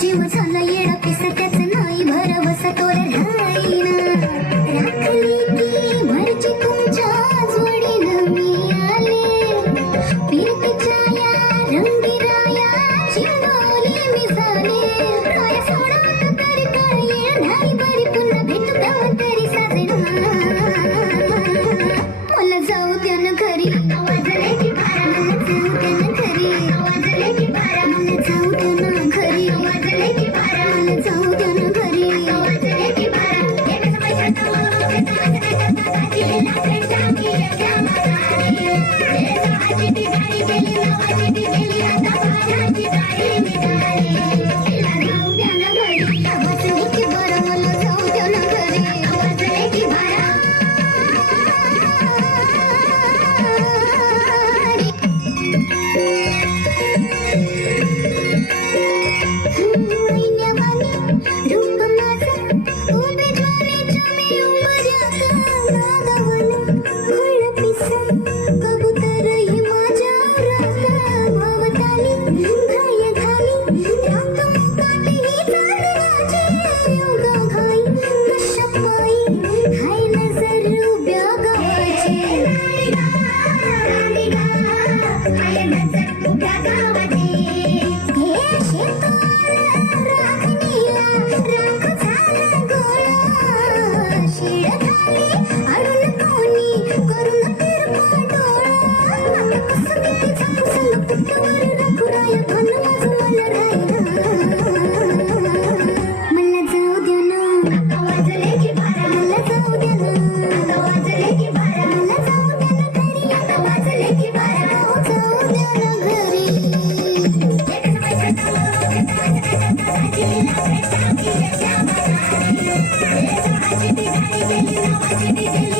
जीव झाला येडा पिसा त्याचं नाही भरवसा तोर राहीना राखली की भरची तुमच्या जोडीनं मी आले प्रीतीच्या या रंगीराया चिंबवली मी झाले राया सोडा तरी काय येळ नाही बरी पुन्हा भेटू तेव्हा तरी साजना मला जाऊ त्यानं घरी आवाजले की बारा मला जाऊ त्यानं घरी आवाजले की बारा मला जाऊ त्यानं घरी आवाजले की बारा मला जाऊ त्यानं घरी आवाजले की बारा हे कसं पैसा समाजाची ती गाडी गेली नावाची ती गेली आता माझ्याची गाडी निघाली मला जाऊ त्यानं घरी आवाजले की बारा मला जाऊ त्यानं घरी आवाजले की बारा Get